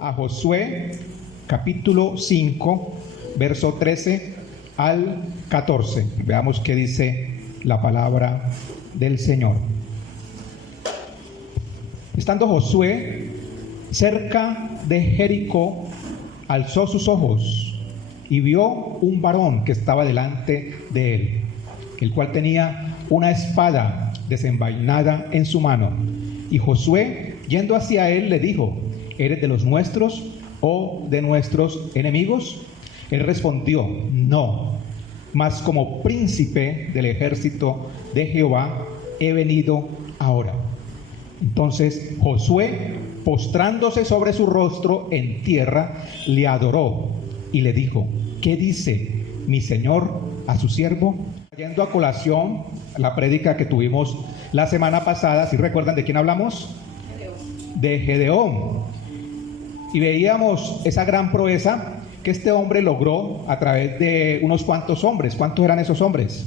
a Josué capítulo 5, verso 13 al 14. Veamos qué dice la palabra del Señor. Estando Josué cerca de Jericó, alzó sus ojos y vio un varón que estaba delante de él, el cual tenía una espada desenvainada en su mano. Y Josué, yendo hacia él, le dijo: ¿eres de los nuestros o de nuestros enemigos? Él respondió: no, mas como príncipe del ejército de Jehová he venido ahora. Entonces Josué, postrándose sobre su rostro en tierra, le adoró y le dijo: ¿qué dice mi señor a su siervo? Trayendo a colación la prédica que tuvimos la semana pasada, ¿sí recuerdan de quién hablamos? De Gedeón. Y veíamos esa gran proeza que este hombre logró a través de unos cuantos hombres. ¿Cuántos eran esos hombres?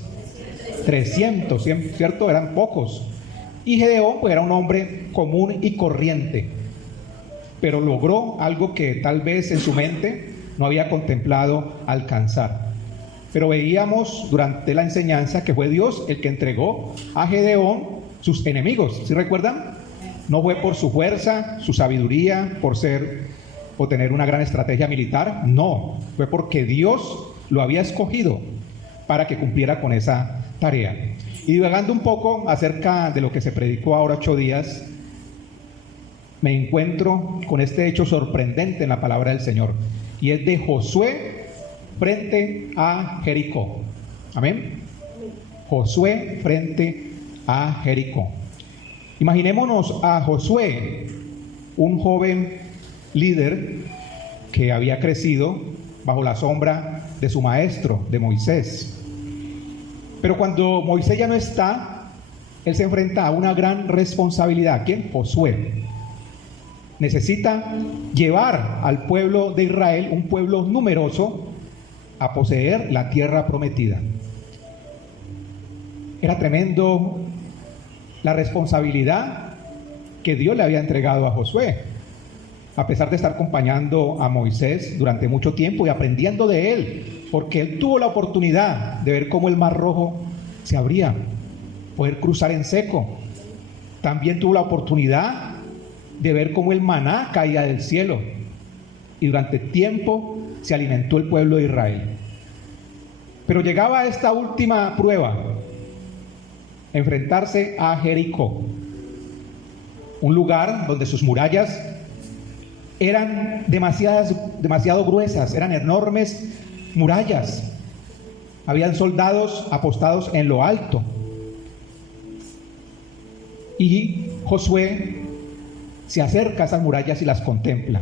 300, ¿cierto? Eran pocos. Y Gedeón pues era un hombre común y corriente, pero logró algo que tal vez en su mente no había contemplado alcanzar. Pero veíamos durante la enseñanza que fue Dios el que entregó a Gedeón sus enemigos. ¿Sí recuerdan? No fue por su fuerza, su sabiduría, por ser o tener una gran estrategia militar. No, fue porque Dios lo había escogido para que cumpliera con esa tarea. Y divagando un poco acerca de lo que se predicó ahora 8 días, me encuentro con este hecho sorprendente en la palabra del Señor, y es de Josué frente a Jericó. Amén. Josué frente a Jericó. Imaginémonos a Josué, un joven líder que había crecido bajo la sombra de su maestro, de Moisés. Pero cuando Moisés ya no está, él se enfrenta a una gran responsabilidad. ¿Quién? Josué. Necesita llevar al pueblo de Israel, un pueblo numeroso, a poseer la tierra prometida. Era tremendo la responsabilidad que Dios le había entregado a Josué, a pesar de estar acompañando a Moisés durante mucho tiempo y aprendiendo de él, porque él tuvo la oportunidad de ver cómo el Mar Rojo se abría, poder cruzar en seco. También tuvo la oportunidad de ver cómo el maná caía del cielo, y durante tiempo se alimentó el pueblo de Israel. Pero llegaba a esta última prueba, enfrentarse a Jericó, un lugar donde sus murallas eran demasiado gruesas, eran enormes murallas. Habían soldados apostados en lo alto. Y Josué se acerca a esas murallas y las contempla.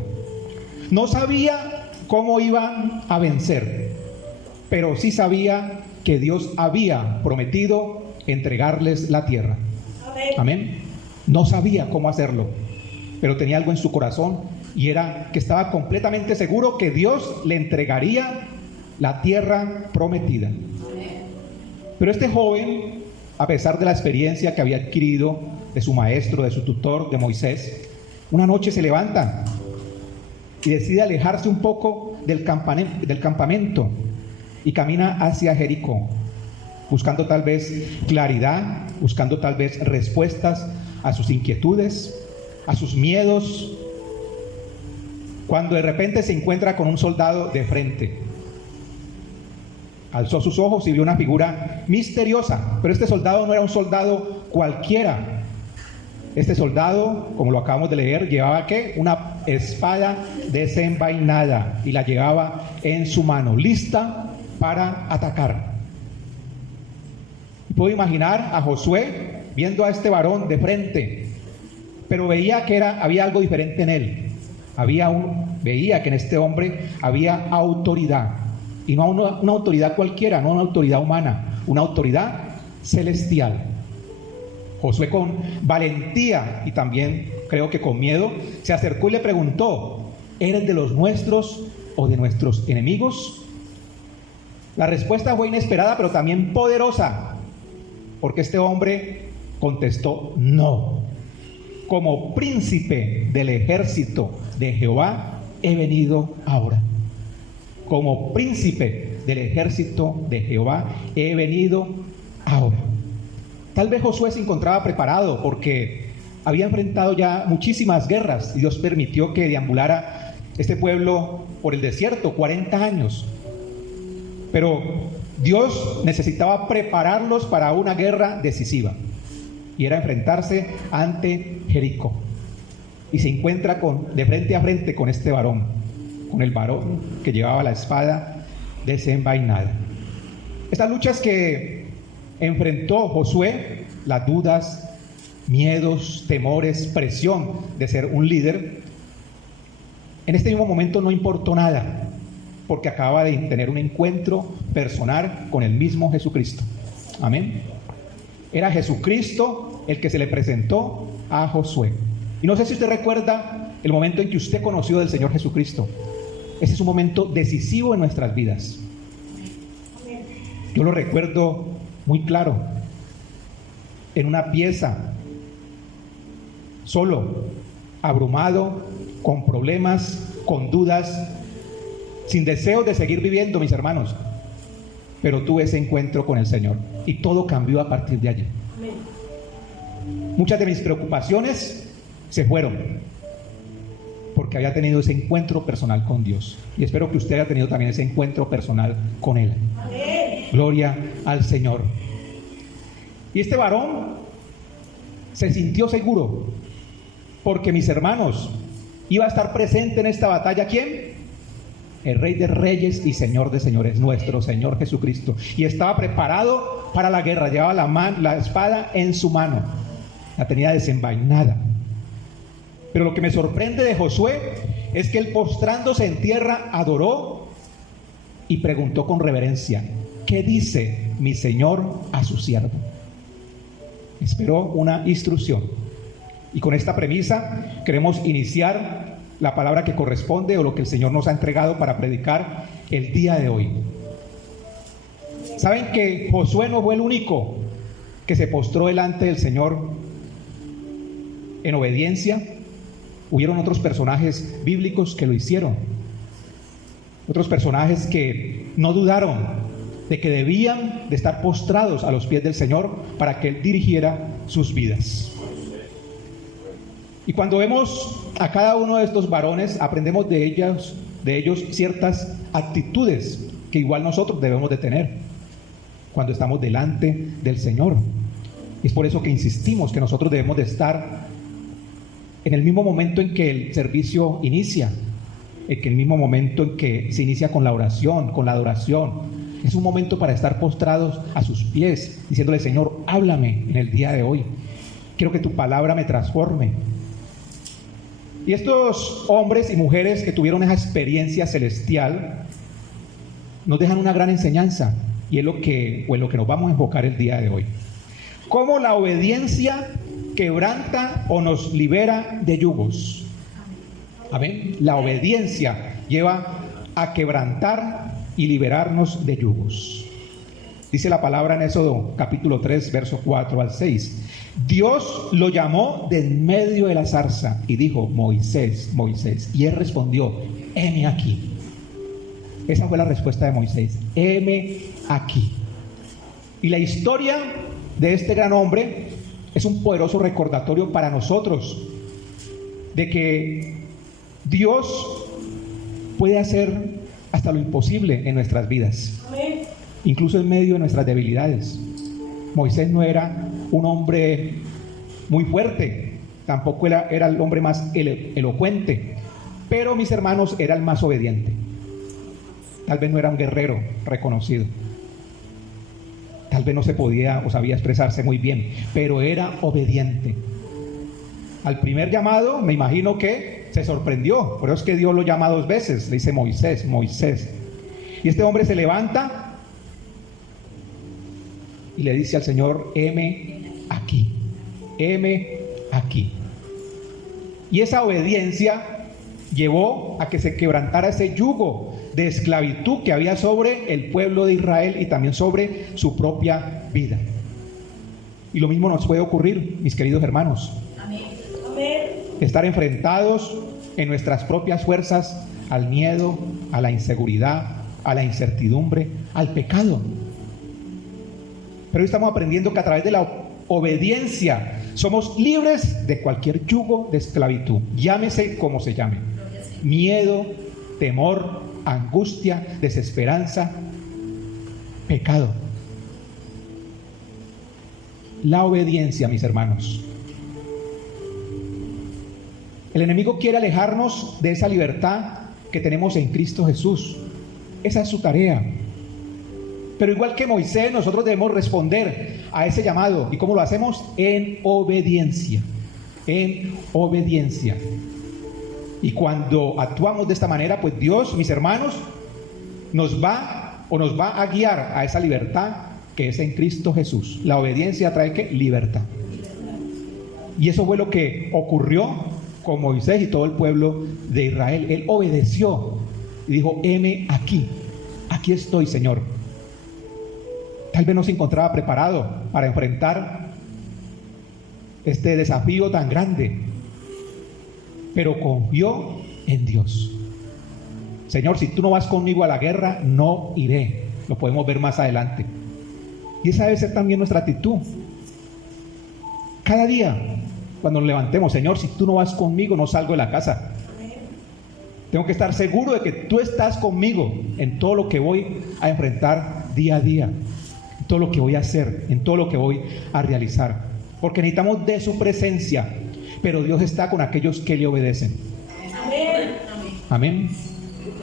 No sabía cómo iban a vencer, pero sí sabía que Dios había prometido entregarles la tierra. Amén. No sabía cómo hacerlo, pero tenía algo en su corazón, y era que estaba completamente seguro que Dios le entregaría la tierra prometida. Pero este joven, a pesar de la experiencia que había adquirido de su maestro, de su tutor, de Moisés, una noche se levanta y decide alejarse un poco del campamento y camina hacia Jericó, buscando tal vez claridad, buscando tal vez respuestas a sus inquietudes, a sus miedos, cuando de repente se encuentra con un soldado de frente. Alzó sus ojos y vio una figura misteriosa, pero este soldado no era un soldado cualquiera. Este soldado, como lo acabamos de leer, llevaba ¿qué? Una espada desenvainada, y la llevaba en su mano, lista para atacar. Puedo imaginar a Josué viendo a este varón de frente, pero veía que había algo diferente en él. Veía que en este hombre había autoridad, y no una autoridad cualquiera, no una autoridad humana, una autoridad celestial. Josué, con valentía y también creo que con miedo, se acercó y le preguntó: ¿eres de los nuestros o de nuestros enemigos? La respuesta fue inesperada, pero también poderosa, porque este hombre contestó: no. Como príncipe del ejército de Jehová he venido ahora. Como príncipe del ejército de Jehová, he venido ahora. Tal vez Josué se encontraba preparado porque había enfrentado ya muchísimas guerras y Dios permitió que deambulara este pueblo por el desierto 40 años. Pero Dios necesitaba prepararlos para una guerra decisiva y era enfrentarse ante Jericó. Y se encuentra de frente a frente con este varón, con el varón que llevaba la espada desenvainada. Estas luchas que enfrentó Josué, las dudas, miedos, temores, presión de ser un líder, en este mismo momento no importó nada, porque acaba de tener un encuentro personal con el mismo Jesucristo. Amén. Era Jesucristo el que se le presentó a Josué. Y no sé si usted recuerda el momento en que usted conoció del Señor Jesucristo. Ese es un momento decisivo en nuestras vidas. Yo lo recuerdo muy claro. En una pieza, solo, abrumado, con problemas, con dudas, sin deseo de seguir viviendo, mis hermanos. Pero tuve ese encuentro con el Señor y todo cambió a partir de allí. Muchas de mis preocupaciones se fueron porque había tenido ese encuentro personal con Dios. Y espero que usted haya tenido también ese encuentro personal con Él. Amén. Gloria al Señor. Y este varón se sintió seguro porque, mis hermanos, iba a estar presente en esta batalla. ¿Quién? El Rey de Reyes y Señor de Señores, nuestro Señor Jesucristo. Y estaba preparado para la guerra. Llevaba la espada en su mano. La tenía desenvainada. Pero lo que me sorprende de Josué es que él, postrándose en tierra, adoró y preguntó con reverencia: ¿qué dice mi Señor a su siervo? Esperó una instrucción. Y con esta premisa queremos iniciar la palabra que corresponde o lo que el Señor nos ha entregado para predicar el día de hoy. ¿Saben que Josué no fue el único que se postró delante del Señor en obediencia? Hubieron otros personajes bíblicos que lo hicieron. Otros personajes que no dudaron de que debían de estar postrados a los pies del Señor para que Él dirigiera sus vidas. Y cuando vemos a cada uno de estos varones, aprendemos de ellos ciertas actitudes que igual nosotros debemos de tener cuando estamos delante del Señor. Y es por eso que insistimos que nosotros debemos de estar en el mismo momento en que el servicio inicia, en el mismo momento en que se inicia con la oración, con la adoración. Es un momento para estar postrados a sus pies, diciéndole: Señor, háblame en el día de hoy. Quiero que tu palabra me transforme. Y estos hombres y mujeres que tuvieron esa experiencia celestial nos dejan una gran enseñanza, y es lo que nos vamos a enfocar el día de hoy. Cómo la obediencia quebranta o nos libera de yugos. Amén. La obediencia lleva a quebrantar y liberarnos de yugos. Dice la palabra en Éxodo capítulo 3, verso 4 al 6. Dios lo llamó de en medio de la zarza y dijo: Moisés, Moisés. Y él respondió: heme aquí. Esa fue la respuesta de Moisés: heme aquí. Y la historia de este gran hombre es un poderoso recordatorio para nosotros de que Dios puede hacer hasta lo imposible en nuestras vidas. Amén. Incluso en medio de nuestras debilidades. Moisés no era un hombre muy fuerte, tampoco era el hombre más elocuente, pero, mis hermanos, era el más obediente. Tal vez no era un guerrero reconocido, tal vez no se podía o sabía expresarse muy bien, pero era obediente. Al primer llamado, me imagino que se sorprendió, por eso es que Dios lo llama 2 veces, le dice: Moisés, Moisés. Y este hombre se levanta y le dice al Señor: heme aquí, heme aquí. Y esa obediencia llevó a que se quebrantara ese yugo de esclavitud que había sobre el pueblo de Israel y también sobre su propia vida. Y lo mismo nos puede ocurrir, mis queridos hermanos. Amén. Amén. Estar enfrentados en nuestras propias fuerzas al miedo, a la inseguridad, a la incertidumbre, al pecado. Pero hoy estamos aprendiendo que a través de la obediencia somos libres de cualquier yugo de esclavitud, llámese como se llame: miedo, temor, angustia, desesperanza, pecado. La obediencia, mis hermanos. El enemigo quiere alejarnos de esa libertad que tenemos en Cristo Jesús. Esa es su tarea. Pero igual que Moisés, nosotros debemos responder a ese llamado. ¿Y cómo lo hacemos? En obediencia. En obediencia. Y cuando actuamos de esta manera, pues Dios, mis hermanos, nos va a guiar a esa libertad que es en Cristo Jesús. La obediencia trae ¿qué? Libertad. Y eso fue lo que ocurrió con Moisés y todo el pueblo de Israel. Él obedeció y dijo: heme aquí, aquí estoy, Señor. Tal vez no se encontraba preparado para enfrentar este desafío tan grande, pero confió en Dios. Señor, si tú no vas conmigo a la guerra, no iré. Lo podemos ver más adelante. Y esa debe ser también nuestra actitud. Cada día, cuando nos levantemos: Señor, si tú no vas conmigo, no salgo de la casa. Tengo que estar seguro de que tú estás conmigo en todo lo que voy a enfrentar día a día, en todo lo que voy a hacer, en todo lo que voy a realizar. Porque necesitamos de su presencia, pero Dios está con aquellos que le obedecen. Amén. Amén.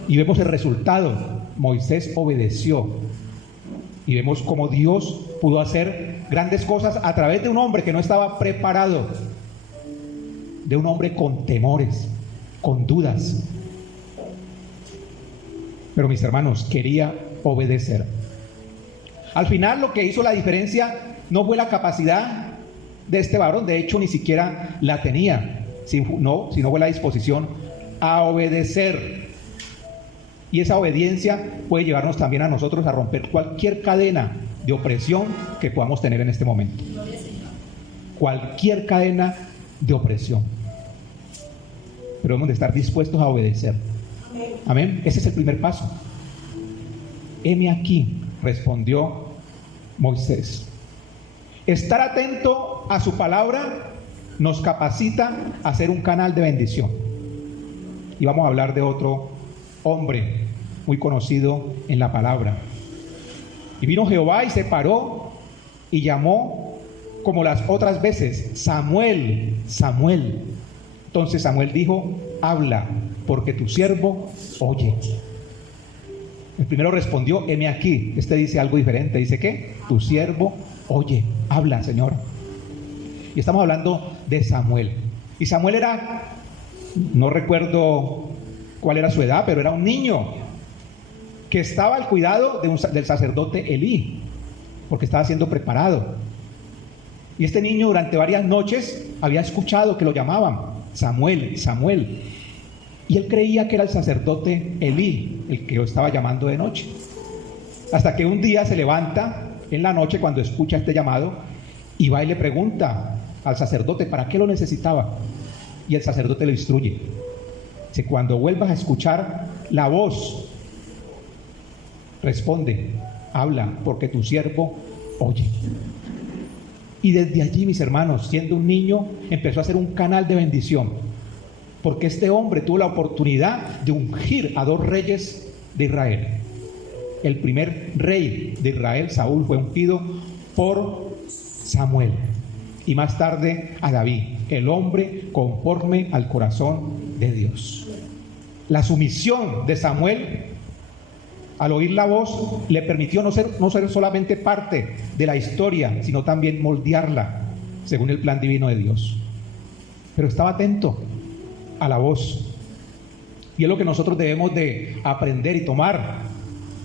Y vemos el resultado. Moisés obedeció. Y vemos cómo Dios pudo hacer grandes cosas a través de un hombre que no estaba preparado, de un hombre con temores, con dudas. Pero mis hermanos, quería obedecer. Al final lo que hizo la diferencia no fue la capacidad de este varón, de hecho ni siquiera la tenía, sino fue la disposición a obedecer. Y esa obediencia puede llevarnos también a nosotros a romper cualquier cadena de opresión que podamos tener en este momento. Cualquier cadena de opresión. Pero hemos de estar dispuestos a obedecer. Amén. Ese es el primer paso. Heme aquí, respondió Moisés. Estar atento a su palabra nos capacita a ser un canal de bendición. Y vamos a hablar de otro hombre muy conocido en la palabra. Y vino Jehová y se paró y llamó como las otras veces: Samuel, Samuel. Entonces Samuel dijo: habla, porque tu siervo oye. El primero respondió: heme aquí. Este dice algo diferente. Dice que tu siervo oye. Habla, Señor. Y estamos hablando de Samuel. Y Samuel era, no recuerdo cuál era su edad, pero era un niño que estaba al cuidado del sacerdote Elí, porque estaba siendo preparado. Y este niño durante varias noches había escuchado que lo llamaban Samuel, Samuel. Y él creía que era el sacerdote Elí el que lo estaba llamando de noche. Hasta que un día se levanta en la noche cuando escucha este llamado y va y le pregunta al sacerdote para qué lo necesitaba. Y el sacerdote le instruye: si cuando vuelvas a escuchar la voz, responde, habla, porque tu siervo oye. Y desde allí, mis hermanos, siendo un niño, empezó a ser un canal de bendición, porque este hombre tuvo la oportunidad de ungir a 2 reyes de Israel. El primer rey de Israel, Saúl, fue ungido por Samuel, y más tarde a David, el hombre conforme al corazón de Dios. La sumisión de Samuel, al oír la voz, le permitió no ser solamente parte de la historia, sino también moldearla según el plan divino de Dios. Pero estaba atento a la voz. Y es lo que nosotros debemos de aprender y tomar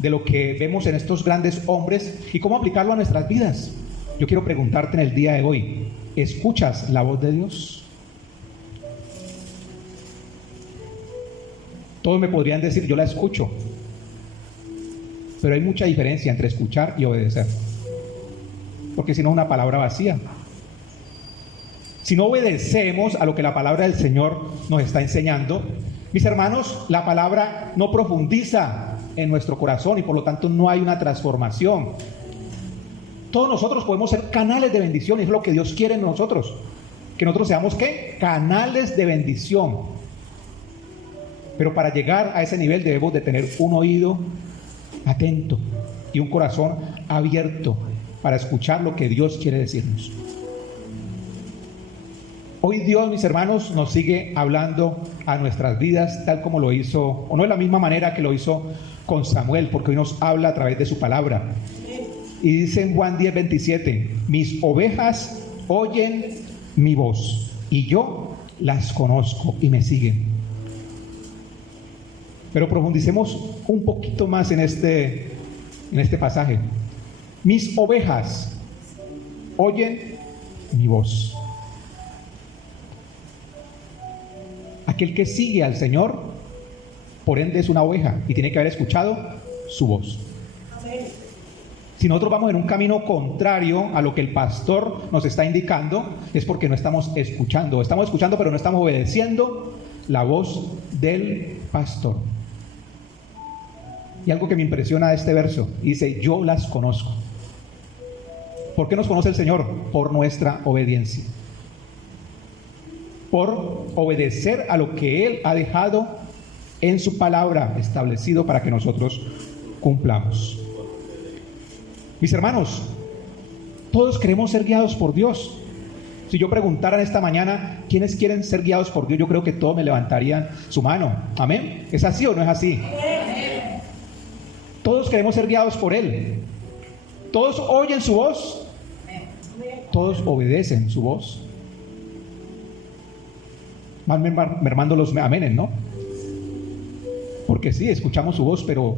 de lo que vemos en estos grandes hombres y cómo aplicarlo a nuestras vidas. Yo quiero preguntarte en el día de hoy: ¿escuchas la voz de Dios? Todos me podrían decir: yo la escucho. Pero hay mucha diferencia entre escuchar y obedecer, porque si no es una palabra vacía. si no obedecemos a lo que la palabra del Señor nos está enseñando, mis hermanos, la palabra no profundiza en nuestro corazón y por lo tanto no hay una transformación. Todos nosotros podemos ser canales de bendición y es lo que Dios quiere en nosotros. Que nosotros seamos, ¿qué? Canales de bendición. Pero para llegar a ese nivel debemos de tener un oído atento y un corazón abierto para escuchar lo que Dios quiere decirnos. Hoy Dios, mis hermanos, nos sigue hablando a nuestras vidas tal como lo hizo, o no de la misma manera que lo hizo con Samuel, porque hoy nos habla a través de su palabra. Y dice en Juan 10:27, mis ovejas oyen mi voz y yo las conozco y me siguen. Pero profundicemos un poquito más en este pasaje. Mis ovejas oyen mi voz. Aquel que sigue al Señor, por ende es una oveja y tiene que haber escuchado su voz. Si nosotros vamos en un camino contrario a lo que el pastor nos está indicando, es porque no estamos escuchando. Estamos escuchando, pero no estamos obedeciendo la voz del pastor. Y algo que me impresiona de este verso, dice, yo las conozco. ¿Por qué nos conoce el Señor? Por nuestra obediencia. Por obedecer a lo que Él ha dejado en su palabra establecido para que nosotros cumplamos. Mis hermanos, todos queremos ser guiados por Dios. Si yo preguntara esta mañana, ¿quiénes quieren ser guiados por Dios? Yo creo que todos me levantarían su mano. ¿Amén? ¿Es así o no es así? Todos queremos ser guiados por Él. Todos oyen su voz. Todos obedecen su voz. Más mermando los amenes, ¿no? Porque sí, escuchamos su voz, pero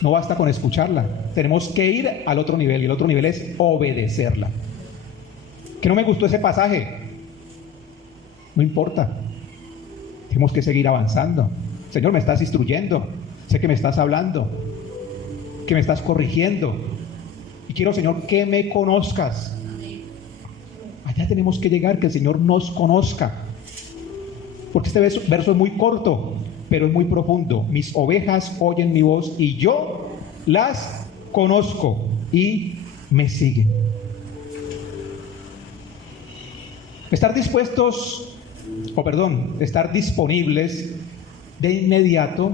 no basta con escucharla. Tenemos que ir al otro nivel, y el otro nivel es obedecerla. ¿Que no me gustó ese pasaje? No importa. Tenemos que seguir avanzando. Señor, me estás instruyendo. Sé que me estás hablando, que me estás corrigiendo. Y quiero, Señor, que me conozcas. Allá tenemos que llegar, que el Señor nos conozca. Porque este verso es muy corto, pero es muy profundo. Mis ovejas oyen mi voz y yo las conozco y me siguen. Estar disponibles de inmediato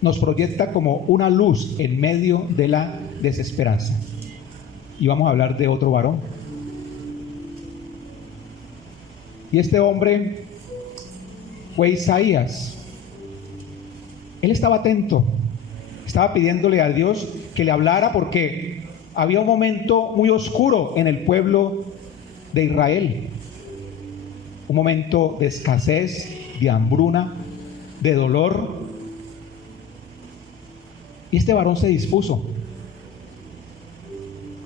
nos proyecta como una luz en medio de la desesperanza. Y vamos a hablar de otro varón. Y este hombre fue Isaías. Él estaba atento, estaba pidiéndole a Dios que le hablara porque había un momento muy oscuro en el pueblo de Israel. Un momento de escasez, de hambruna, de dolor. Y este varón se dispuso.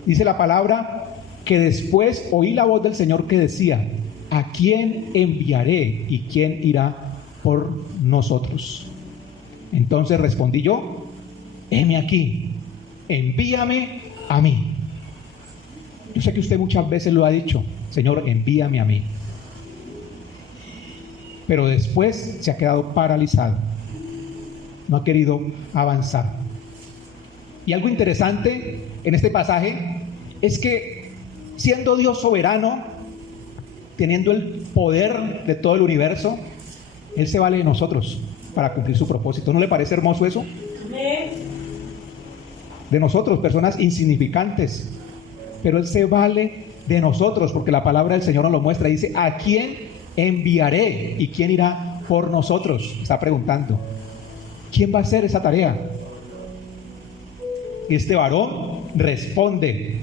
Dice la palabra que después oí la voz del Señor que decía, ¿a quién enviaré y quién irá por nosotros? Entonces respondí yo, heme aquí, envíame a mí. Yo sé que usted muchas veces lo ha dicho, Señor, envíame a mí. Pero después se ha quedado paralizado, no ha querido avanzar. Y algo interesante en este pasaje es que siendo Dios soberano, teniendo el poder de todo el universo, Él se vale de nosotros para cumplir su propósito. ¿No le parece hermoso eso? De nosotros, personas insignificantes, pero Él se vale de nosotros porque la palabra del Señor nos lo muestra. Dice, ¿a quién enviaré y quién irá por nosotros? Está preguntando, ¿quién va a hacer esa tarea? Y este varón responde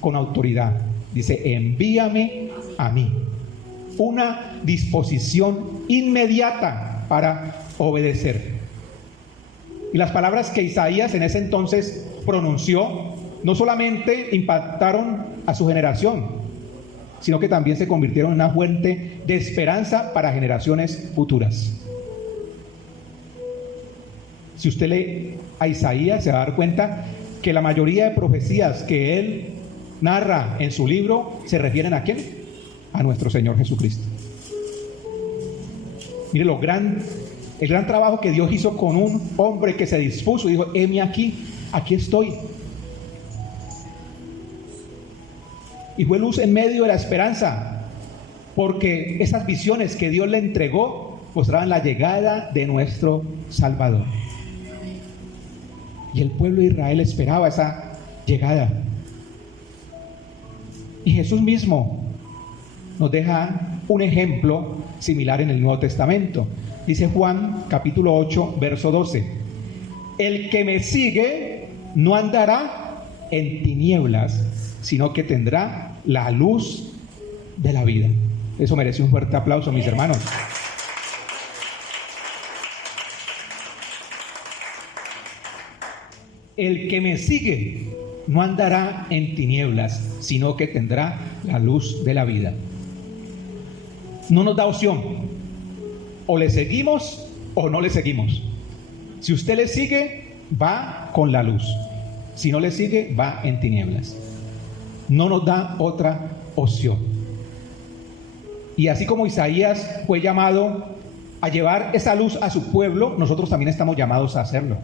con autoridad. Dice, envíame a mí. Una disposición inmediata para obedecer. Y las palabras que Isaías en ese entonces pronunció no solamente impactaron a su generación, sino que también se convirtieron en una fuente de esperanza para generaciones futuras. Si usted lee a Isaías, se va a dar cuenta que la mayoría de profecías que él narra en su libro se refieren ¿a quién? a nuestro Señor Jesucristo. Mire el gran trabajo que Dios hizo con un hombre que se dispuso y dijo: heme aquí estoy. Y fue luz en medio de la esperanza, porque esas visiones que Dios le entregó mostraban la llegada de nuestro Salvador. Y el pueblo de Israel esperaba esa llegada. Y Jesús mismo nos deja un ejemplo similar en el Nuevo Testamento. Dice Juan capítulo 8, verso 12: el que me sigue no andará en tinieblas, sino que tendrá la luz de la vida. Eso merece un fuerte aplauso, mis hermanos. El que me sigue no andará en tinieblas, sino que tendrá la luz de la vida. No nos da opción: o le seguimos o no le seguimos. Si usted le sigue, va con la luz. Si no le sigue, va en tinieblas. No nos da otra opción. Y así como Isaías fue llamado a llevar esa luz a su pueblo, nosotros también estamos llamados a hacerlo.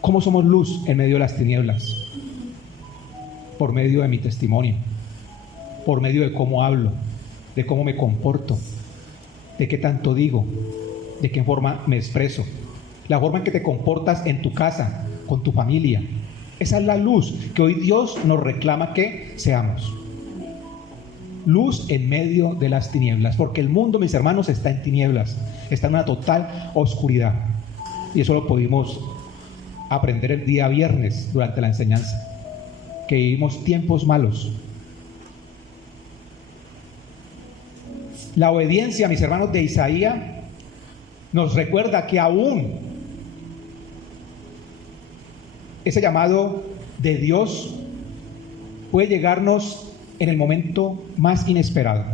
¿Cómo somos luz en medio de las tinieblas? Por medio de mi testimonio, por medio de cómo hablo, de cómo me comporto, de qué tanto digo, de qué forma me expreso, la forma en que te comportas en tu casa, con tu familia. Esa es la luz que hoy Dios nos reclama que seamos. Luz en medio de las tinieblas, porque el mundo, mis hermanos, está en tinieblas, está en una total oscuridad. Y eso lo pudimos aprender el día viernes durante la enseñanza, que vivimos tiempos malos. La obediencia, mis hermanos, de Isaías nos recuerda que aún ese llamado de Dios puede llegarnos en el momento más inesperado.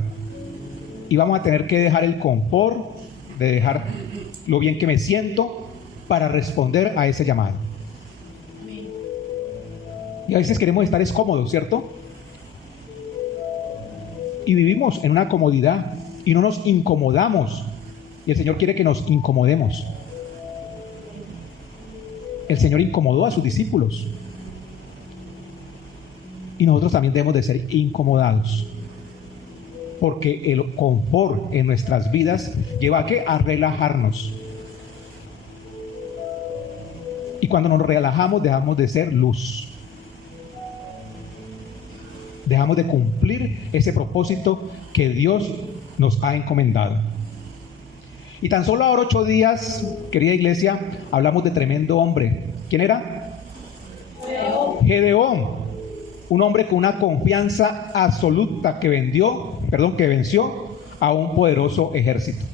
Y vamos a tener que dejar el confort, de dejar lo bien que me siento para responder a ese llamado. Y a veces queremos estar cómodos, ¿cierto? Y vivimos en una comodidad y no nos incomodamos. Y el Señor quiere que nos incomodemos. El Señor incomodó a sus discípulos. Y nosotros también debemos de ser incomodados. Porque el confort en nuestras vidas lleva ¿a qué? A relajarnos. Y cuando nos relajamos, dejamos de ser luz. Dejamos de cumplir ese propósito que Dios nos ha encomendado. Y tan solo ahora 8 días, querida iglesia, hablamos de tremendo hombre. ¿Quién era? Gedeón. Un hombre con una confianza absoluta que venció a un poderoso ejército.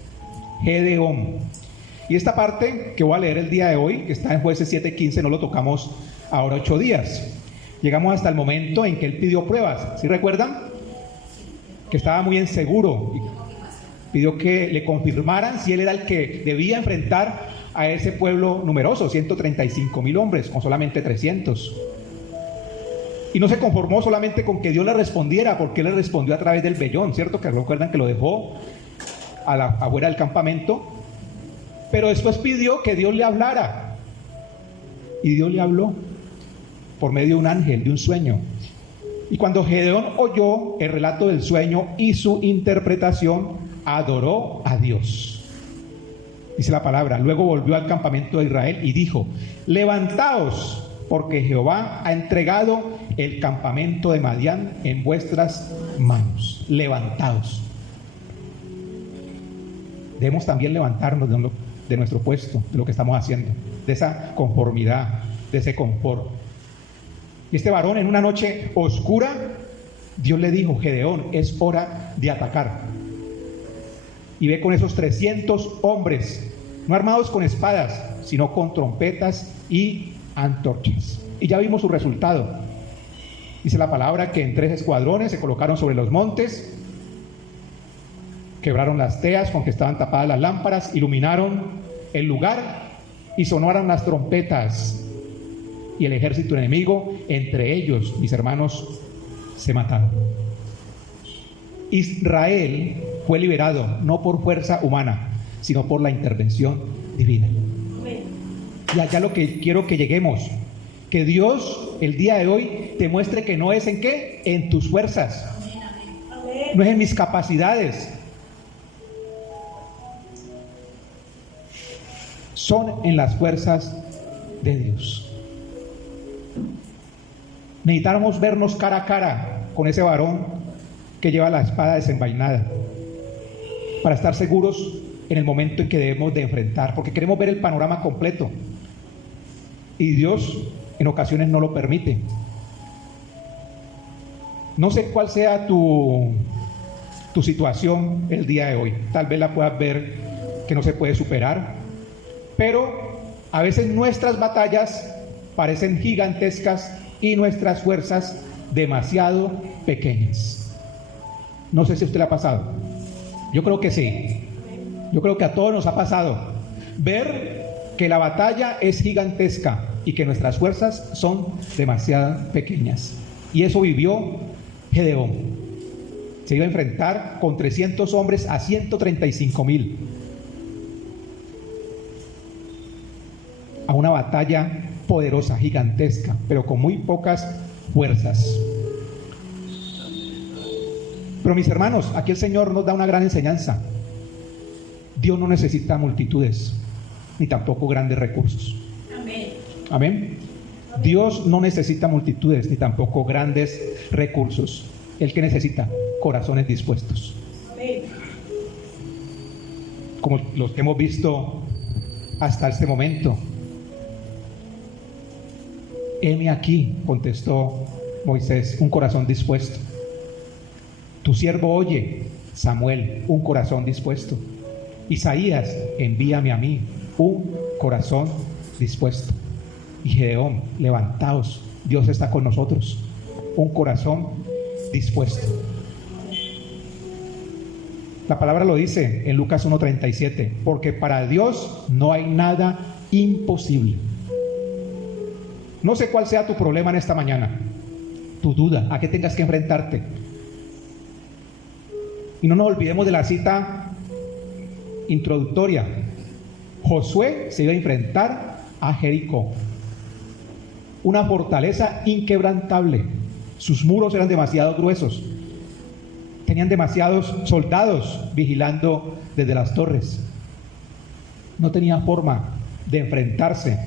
Gedeón. Y esta parte que voy a leer el día de hoy, que está en Jueces 7:15, no lo tocamos ahora 8 días. Llegamos hasta el momento en que él pidió pruebas. ¿Sí recuerdan? Que estaba muy inseguro. Pidió que le confirmaran si él era el que debía enfrentar a ese pueblo numeroso, 135,000 hombres, con solamente 300. Y no se conformó solamente con que Dios le respondiera, porque él le respondió a través del vellón, ¿cierto? Que recuerdan que lo dejó afuera del campamento. Pero después pidió que Dios le hablara. Y Dios le habló por medio de un ángel, de un sueño. Y cuando Gedeón oyó el relato del sueño y su interpretación, adoró a Dios. Dice la palabra: luego volvió al campamento de Israel y dijo: levantaos, porque Jehová ha entregado el campamento de Madián en vuestras manos. Levantaos. Debemos también levantarnos de nuestro puesto, de lo que estamos haciendo, de esa conformidad, de ese confort. Y este varón, en una noche oscura, Dios le dijo: Gedeón, es hora de atacar. Y ve con esos 300 hombres, no armados con espadas, sino con trompetas y antorchas. Y ya vimos su resultado. Dice la palabra que en 3 escuadrones se colocaron sobre los montes, quebraron las teas con que estaban tapadas las lámparas, iluminaron el lugar y sonaron las trompetas. Y el ejército enemigo, entre ellos, mis hermanos, se mataron. Israel fue liberado no por fuerza humana, sino por la intervención divina. Y allá lo que quiero que lleguemos, que Dios el día de hoy te muestre que no es en qué, en tus fuerzas, no es en mis capacidades, son en las fuerzas de Dios. Necesitamos vernos cara a cara con ese varón que lleva la espada desenvainada, para estar seguros en el momento en que debemos de enfrentar, porque queremos ver el panorama completo y Dios en ocasiones no lo permite. No sé cuál sea tu situación el día de hoy, tal vez la puedas ver que no se puede superar, pero a veces nuestras batallas parecen gigantescas y nuestras fuerzas demasiado pequeñas. No sé si a usted le ha pasado. Yo creo que sí. Yo creo que a todos nos ha pasado ver que la batalla es gigantesca y que nuestras fuerzas son demasiado pequeñas. Y eso vivió Gedeón. Se iba a enfrentar con 300 hombres a 135,000. A una batalla poderosa, gigantesca, pero con muy pocas fuerzas. Pero mis hermanos, aquí el Señor nos da una gran enseñanza. Dios no necesita multitudes, ni tampoco grandes recursos. Amén. Amén. Dios no necesita multitudes, ni tampoco grandes recursos. ¿El que necesita? Corazones dispuestos. Amén. Como los que hemos visto hasta este momento. Heme aquí, contestó Moisés, un corazón dispuesto. Tu siervo oye, Samuel, un corazón dispuesto. Isaías, envíame a mí, un corazón dispuesto. Y Gedeón, levantaos, Dios está con nosotros, un corazón dispuesto. La palabra lo dice en Lucas 1:37, porque para Dios no hay nada imposible. No sé cuál sea tu problema en esta mañana, tu duda, a qué tengas que enfrentarte. Y no nos olvidemos de la cita introductoria. Josué se iba a enfrentar a Jericó, una fortaleza inquebrantable. Sus muros eran demasiado gruesos, tenían demasiados soldados vigilando desde las torres. No tenía forma de enfrentarse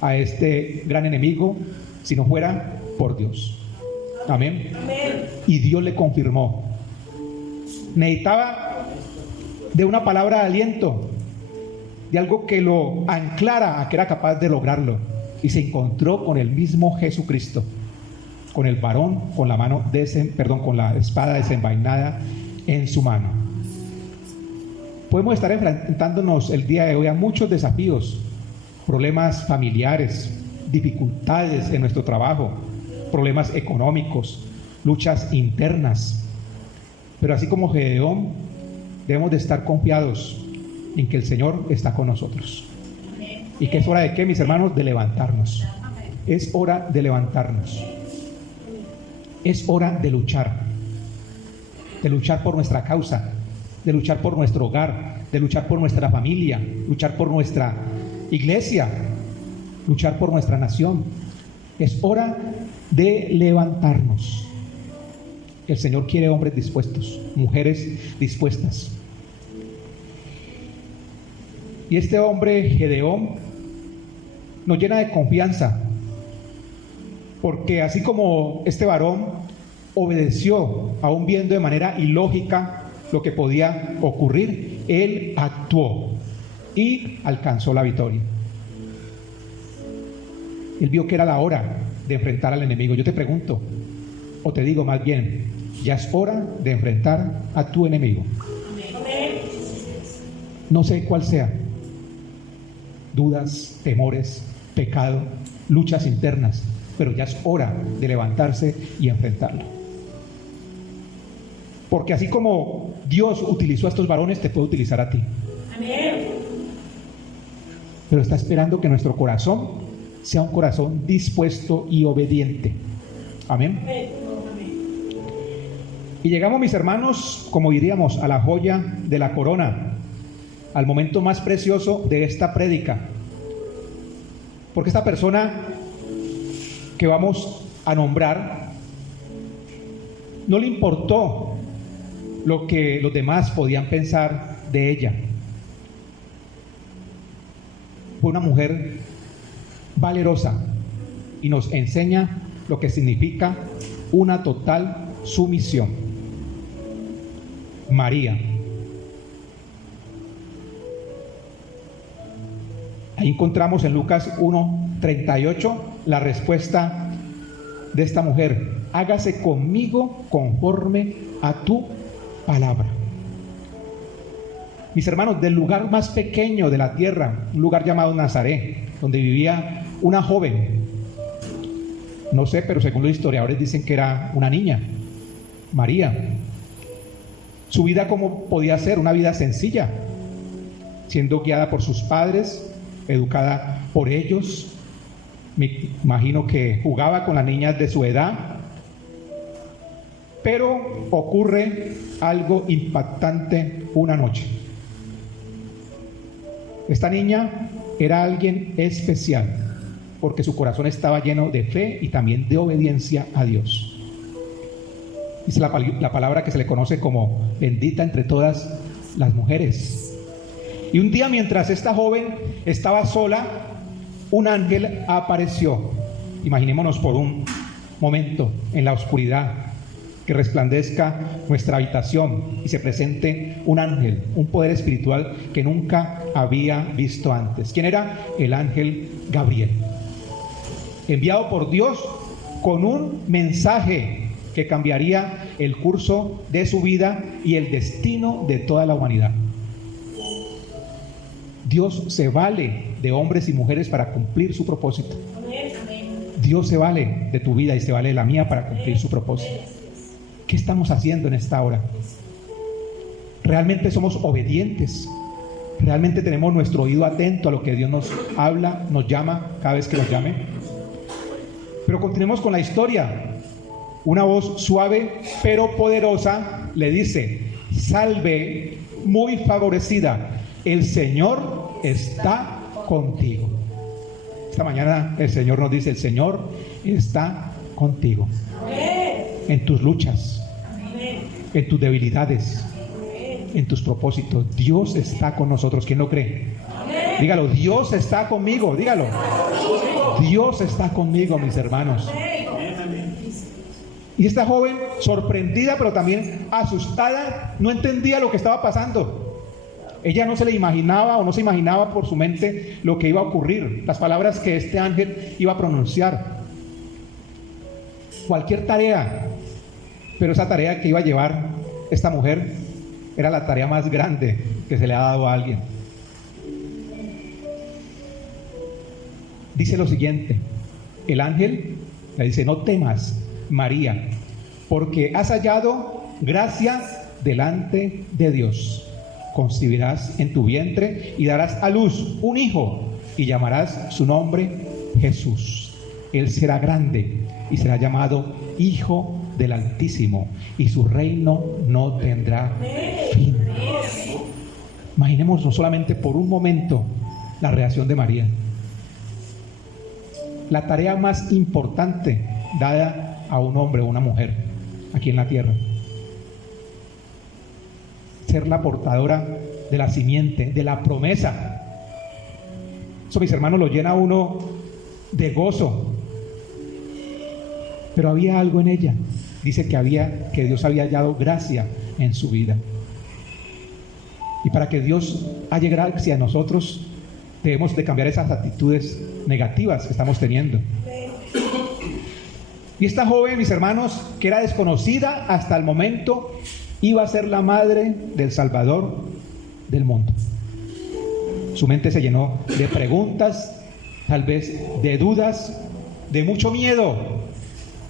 a este gran enemigo si no fuera por Dios. Amén. Amén. Y Dios le confirmó. Necesitaba de una palabra de aliento, de algo que lo anclara a que era capaz de lograrlo. Y se encontró con el mismo Jesucristo, con el varón con la mano con la espada desenvainada en su mano. Podemos estar enfrentándonos el día de hoy a muchos desafíos, problemas familiares, dificultades en nuestro trabajo, problemas económicos, luchas internas. Pero así como Gedeón, debemos de estar confiados en que el Señor está con nosotros. ¿Y que es hora de qué, mis hermanos? De levantarnos. Es hora de levantarnos. Es hora de luchar por nuestra causa, de luchar por nuestro hogar, de luchar por nuestra familia, luchar por nuestra iglesia, luchar por nuestra nación. Es hora de levantarnos. El Señor quiere hombres dispuestos, mujeres dispuestas. Y este hombre, Gedeón, nos llena de confianza, porque así como este varón obedeció, aún viendo de manera ilógica lo que podía ocurrir, él actuó y alcanzó la victoria. Él vio que era la hora de enfrentar al enemigo. Yo te pregunto, o te digo más bien, ya es hora de enfrentar a tu enemigo. No sé cuál sea. Dudas, temores, pecado, luchas internas, pero ya es hora de levantarse y enfrentarlo. Porque así como Dios utilizó a estos varones, te puede utilizar a ti. Amén. Pero está esperando que nuestro corazón sea un corazón dispuesto y obediente. Amén. Y llegamos, mis hermanos, como diríamos, a la joya de la corona, al momento más precioso de esta prédica. Porque esta persona que vamos a nombrar, no le importó lo que los demás podían pensar de ella. Fue una mujer valerosa y nos enseña lo que significa una total sumisión. María. Ahí encontramos en Lucas 1:38 la respuesta de esta mujer: hágase conmigo conforme a tu palabra. Mis hermanos, del lugar más pequeño de la tierra, un lugar llamado Nazaret, donde vivía una joven, no sé, pero según los historiadores dicen que era una niña, María. Su vida, ¿cómo podía ser? Una vida sencilla, siendo guiada por sus padres, educada por ellos. Me imagino que jugaba con las niñas de su edad. Pero ocurre algo impactante una noche. Esta niña era alguien especial, porque su corazón estaba lleno de fe y también de obediencia a Dios. Es la palabra que se le conoce como bendita entre todas las mujeres. Y un día, mientras esta joven estaba sola, un ángel apareció. Imaginémonos por un momento en la oscuridad, que resplandezca nuestra habitación y se presente un ángel, un poder espiritual que nunca había visto antes. ¿Quién era? El ángel Gabriel, enviado por Dios con un mensaje que cambiaría el curso de su vida y el destino de toda la humanidad. Dios se vale de hombres y mujeres para cumplir su propósito. Dios se vale de tu vida y se vale de la mía para cumplir su propósito. ¿Qué estamos haciendo en esta hora? ¿Realmente somos obedientes? ¿Realmente tenemos nuestro oído atento a lo que Dios nos habla, nos llama cada vez que nos llame? Pero continuemos con la historia. Una voz suave pero poderosa le dice: salve, muy favorecida, el Señor está contigo. Esta mañana el Señor nos dice: el Señor está contigo. En tus luchas, en tus debilidades, en tus propósitos. Dios está con nosotros. ¿Quién lo cree? Dígalo: Dios está conmigo. Dígalo: Dios está conmigo, mis hermanos. Y esta joven, sorprendida pero también asustada, no entendía lo que estaba pasando. Ella no se le imaginaba o no se imaginaba por su mente lo que iba a ocurrir, las palabras que este ángel iba a pronunciar. Cualquier tarea, pero esa tarea que iba a llevar esta mujer era la tarea más grande que se le ha dado a alguien. Dice lo siguiente: el ángel le dice: no temas, María, porque has hallado gracia delante de Dios. Concebirás en tu vientre y darás a luz un hijo y llamarás su nombre Jesús. Él será grande y será llamado Hijo del Altísimo, y su reino no tendrá fin. Imaginémonos solamente por un momento la reacción de María. La tarea más importante dada a un hombre o una mujer aquí en la tierra: ser la portadora de la simiente, de la promesa. Eso, mis hermanos, lo llena a uno de gozo. Pero había algo en ella. Dice que Dios había hallado gracia en su vida. Y para que Dios halle gracia en nosotros, debemos de cambiar esas actitudes negativas que estamos teniendo. Y esta joven, mis hermanos, que era desconocida hasta el momento, iba a ser la madre del Salvador del mundo. Su mente se llenó de preguntas, tal vez de dudas, de mucho miedo,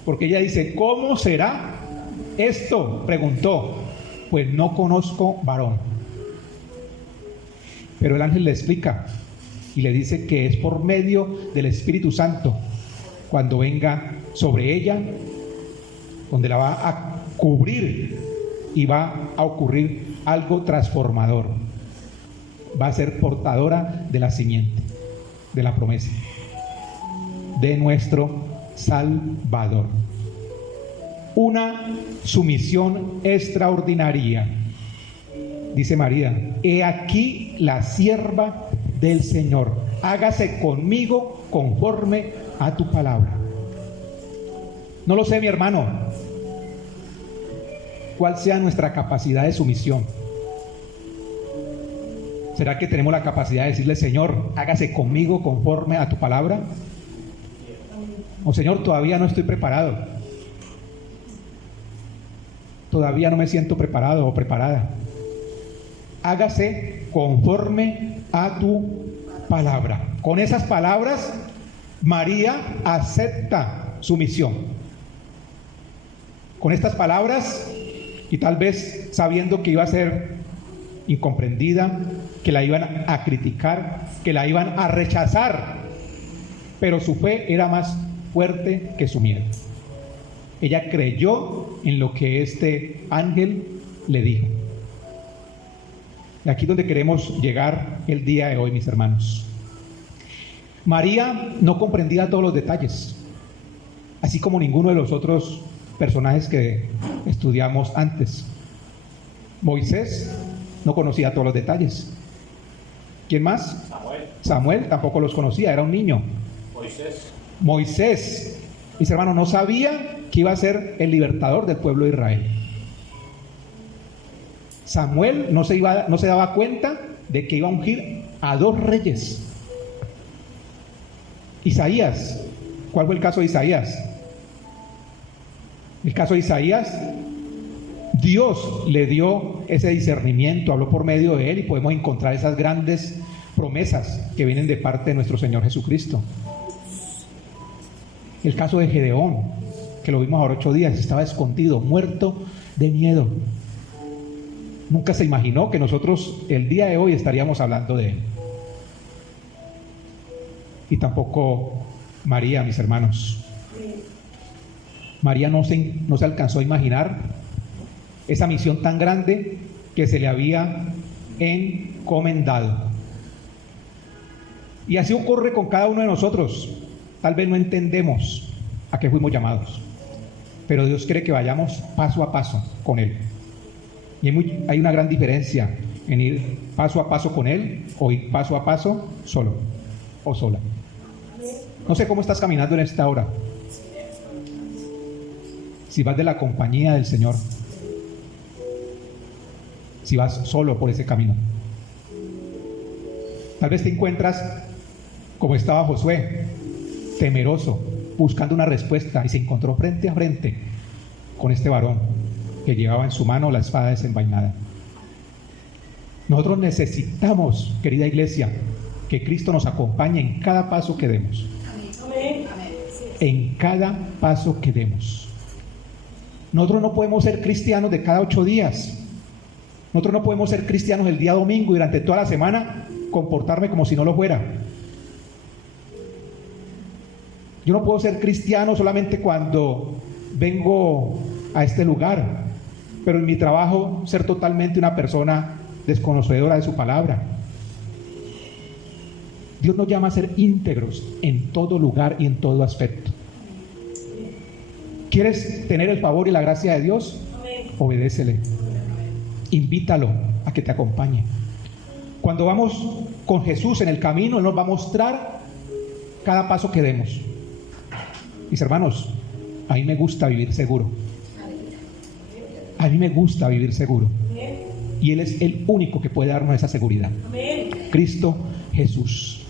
porque ella dice: ¿cómo será esto? Preguntó: pues no conozco varón. Pero el ángel le explica y le dice que es por medio del Espíritu Santo, cuando venga sobre ella, donde la va a cubrir y va a ocurrir algo transformador. Va a ser portadora de la simiente, de la promesa, de nuestro Salvador. Una sumisión extraordinaria. Dice María: he aquí la sierva del Señor, hágase conmigo conforme a tu palabra. No lo sé, mi hermano, cuál sea nuestra capacidad de sumisión. ¿Será que tenemos la capacidad de decirle: Señor, hágase conmigo conforme a tu palabra? O Señor, todavía no estoy preparado, todavía no me siento preparado o preparada. Hágase conforme a tu palabra. Con esas palabras, María acepta su misión. Con estas palabras, y tal vez sabiendo que iba a ser incomprendida, que la iban a criticar, que la iban a rechazar, pero su fe era más fuerte que su miedo. Ella creyó en lo que este ángel le dijo. Y aquí es donde queremos llegar el día de hoy, mis hermanos. María no comprendía todos los detalles, así como ninguno de los otros personajes que estudiamos antes. Moisés no conocía todos los detalles. ¿Quién más? Samuel tampoco los conocía, era un niño. Moisés, mis hermanos, no sabía que iba a ser el libertador del pueblo de Israel. Samuel no se daba cuenta de que iba a ungir a 2 reyes. Isaías, ¿cuál fue el caso de Isaías? El caso de Isaías, Dios le dio ese discernimiento, habló por medio de él, y podemos encontrar esas grandes promesas que vienen de parte de nuestro Señor Jesucristo. El caso de Gedeón, que lo vimos ahora 8 días, estaba escondido, muerto de miedo. Nunca se imaginó que nosotros el día de hoy estaríamos hablando de él. Y tampoco María, mis hermanos. María no se alcanzó a imaginar esa misión tan grande que se le había encomendado. Y así ocurre con cada uno de nosotros. Tal vez no entendemos a qué fuimos llamados, pero Dios quiere que vayamos paso a paso con Él. Y hay una gran diferencia en ir paso a paso con Él o ir paso a paso solo o sola. No sé cómo estás caminando en esta hora. Si vas de la compañía del Señor, si vas solo por ese camino. Tal vez te encuentras como estaba Josué, temeroso, buscando una respuesta, y se encontró frente a frente con este varón que llevaba en su mano la espada desenvainada. Nosotros necesitamos, querida iglesia, que Cristo nos acompañe en cada paso que demos. En cada paso que demos. Nosotros no podemos ser cristianos de cada 8 días. Nosotros no podemos ser cristianos el día domingo y durante toda la semana comportarme como si no lo fuera. Yo no puedo ser cristiano solamente cuando vengo a este lugar, pero en mi trabajo ser totalmente una persona desconocedora de su palabra. Dios nos llama a ser íntegros en todo lugar y en todo aspecto. ¿Quieres tener el favor y la gracia de Dios? Obedécele. Invítalo a que te acompañe. Cuando vamos con Jesús en el camino, Él nos va a mostrar cada paso que demos. Mis hermanos, a mí me gusta vivir seguro. A mí me gusta vivir seguro. Y Él es el único que puede darnos esa seguridad. Cristo Jesús.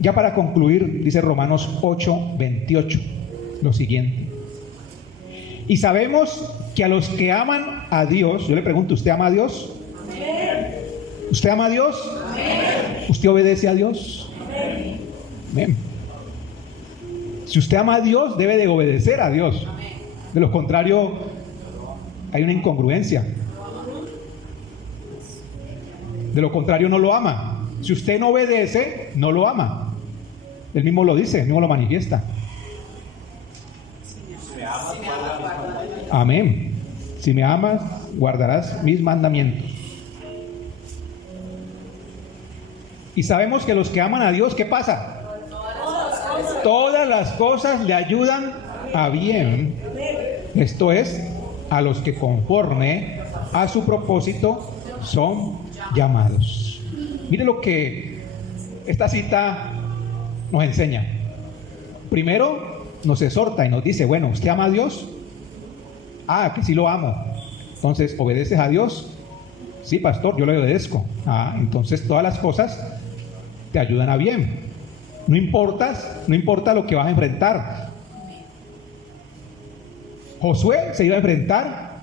Ya para concluir, dice Romanos 8:28, lo siguiente. Y sabemos que a los que aman a Dios, yo le pregunto, ¿usted ama a Dios? ¿Usted ama a Dios? ¿Usted obedece a Dios? Amén. Si usted ama a Dios, debe de obedecer a Dios. De lo contrario, hay una incongruencia. De lo contrario, no lo ama. Si usted no obedece, no lo ama. Él mismo lo dice, él mismo lo manifiesta. Amén. Si me amas, guardarás mis mandamientos. Y sabemos que los que aman a Dios, ¿qué pasa? Todas las cosas le ayudan a bien. Esto es, a los que conforme a su propósito son llamados. Mire lo que esta cita nos enseña. Primero nos exhorta y nos dice, bueno, ¿usted ama a Dios? Ah, que sí lo amo. Entonces, ¿obedeces a Dios? Sí, pastor, yo le obedezco. Ah, entonces todas las cosas te ayudan a bien. No importa lo que vas a enfrentar. Josué se iba a enfrentar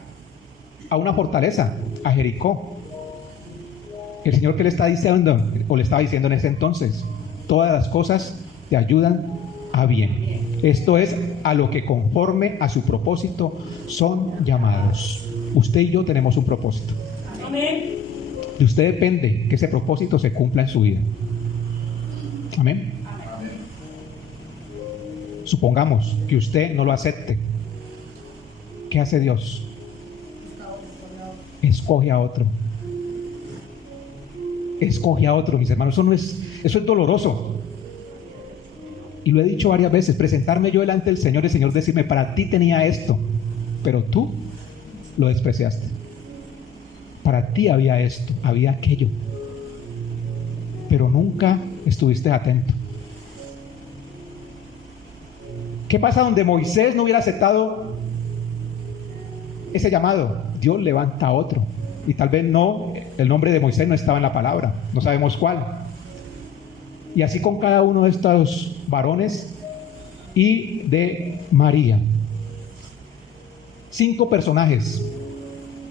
a una fortaleza, a Jericó. El Señor, ¿qué le está diciendo? O le estaba diciendo en ese entonces, todas las cosas te ayudan a bien. Esto es, a lo que conforme a su propósito son llamados. Usted y yo tenemos un propósito. Amén. De usted depende que ese propósito se cumpla en su vida. Amén. Supongamos que usted no lo acepte. ¿Qué hace Dios? Escoge a otro. Escoge a otro, mis hermanos. Eso es doloroso. Y lo he dicho varias veces, presentarme yo delante del Señor, el Señor decirme, para ti tenía esto, pero tú lo despreciaste. Para ti había esto, había aquello, pero nunca estuviste atento. ¿Qué pasa donde Moisés no hubiera aceptado ese llamado? Dios levanta a otro. Y tal vez no, el nombre de Moisés no estaba en la palabra, no sabemos cuál. Y así con cada uno de estos varones y de María. 5 personajes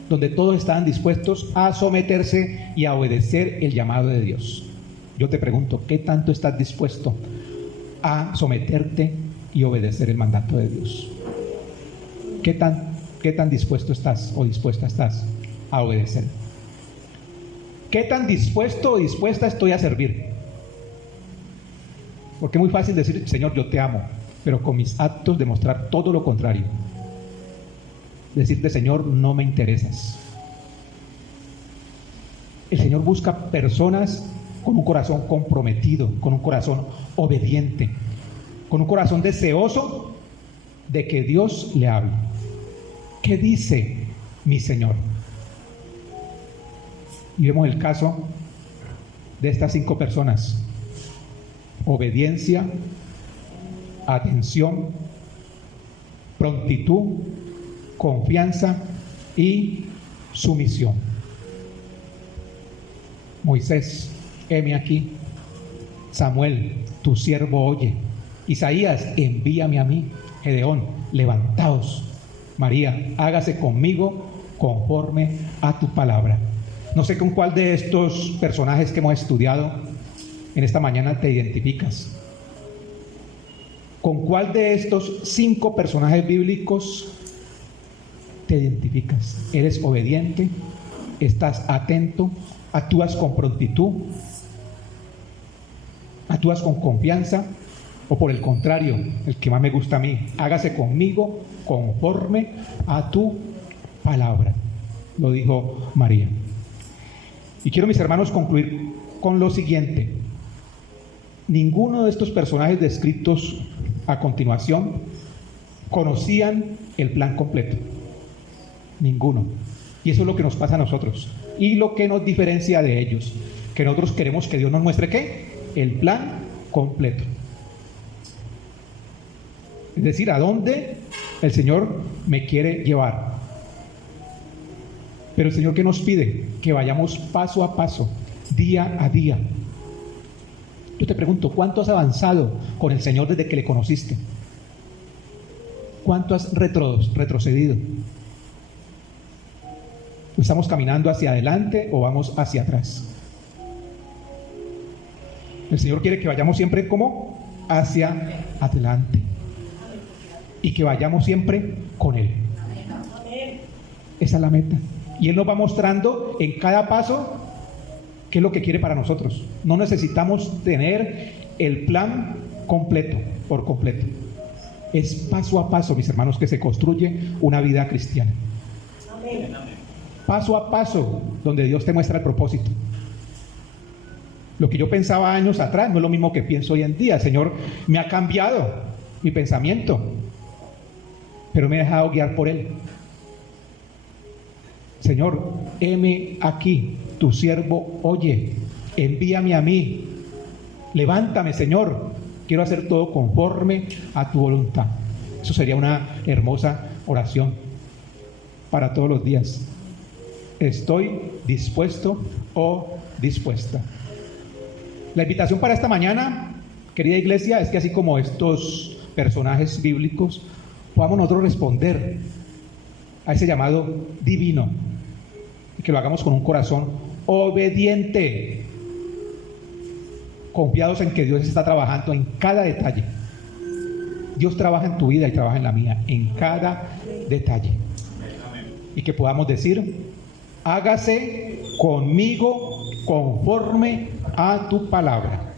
donde todos estaban dispuestos a someterse y a obedecer el llamado de Dios. Yo te pregunto, ¿qué tanto estás dispuesto a someterte y obedecer el mandato de Dios? ¿Qué tan dispuesto estás o dispuesta estás a obedecer? ¿Qué tan dispuesto o dispuesta estoy a servir? Porque es muy fácil decir, Señor, yo te amo, pero con mis actos demostrar todo lo contrario. Decirte, Señor, no me interesas. El Señor busca personas con un corazón comprometido, con un corazón obediente, con un corazón deseoso de que Dios le hable. ¿Qué dice mi Señor? Y vemos el caso de estas 5 personas. Obediencia, atención, prontitud, confianza y sumisión. Moisés, heme aquí. Samuel, tu siervo oye. Isaías, envíame a mí. Gedeón, levantaos. María, hágase conmigo conforme a tu palabra. No sé con cuál de estos personajes que hemos estudiado en esta mañana te identificas. ¿Con cuál de estos 5 personajes bíblicos te identificas? ¿Eres obediente? ¿Estás atento? ¿Actúas con prontitud? ¿Actúas con confianza? ¿O por el contrario, el que más me gusta a mí, hágase conmigo conforme a tu palabra? Lo dijo María. Y quiero, mis hermanos, concluir con lo siguiente. Ninguno de estos personajes descritos a continuación conocían el plan completo. Ninguno. Y eso es lo que nos pasa a nosotros. Y lo que nos diferencia de ellos. Que nosotros queremos que Dios nos muestre ¿qué? El plan completo. Es decir, a dónde el Señor me quiere llevar. Pero el Señor, ¿qué nos pide? Que vayamos paso a paso, día a día. Yo te pregunto, ¿cuánto has avanzado con el Señor desde que le conociste? ¿Cuánto has retrocedido? ¿Estamos caminando hacia adelante o vamos hacia atrás? El Señor quiere que vayamos siempre como hacia adelante y que vayamos siempre con Él. Esa es la meta. Y Él nos va mostrando en cada paso qué es lo que quiere para nosotros. No necesitamos tener el plan completo, por completo. Es paso a paso, mis hermanos, que se construye una vida cristiana. Paso a paso, donde Dios te muestra el propósito. Lo que yo pensaba años atrás no es lo mismo que pienso hoy en día. El Señor me ha cambiado mi pensamiento, pero me he dejado guiar por Él. Señor, heme aquí, tu siervo oye, envíame a mí, levántame, Señor, quiero hacer todo conforme a tu voluntad. Eso sería una hermosa oración para todos los días. Estoy dispuesto o dispuesta. La invitación para esta mañana, querida iglesia, es que así como estos personajes bíblicos, podamos nosotros responder a ese llamado divino y que lo hagamos con un corazón obediente, confiados en que Dios está trabajando en cada detalle. Dios trabaja en tu vida y trabaja en la mía, en cada detalle. Y que podamos decir: hágase conmigo conforme a tu palabra.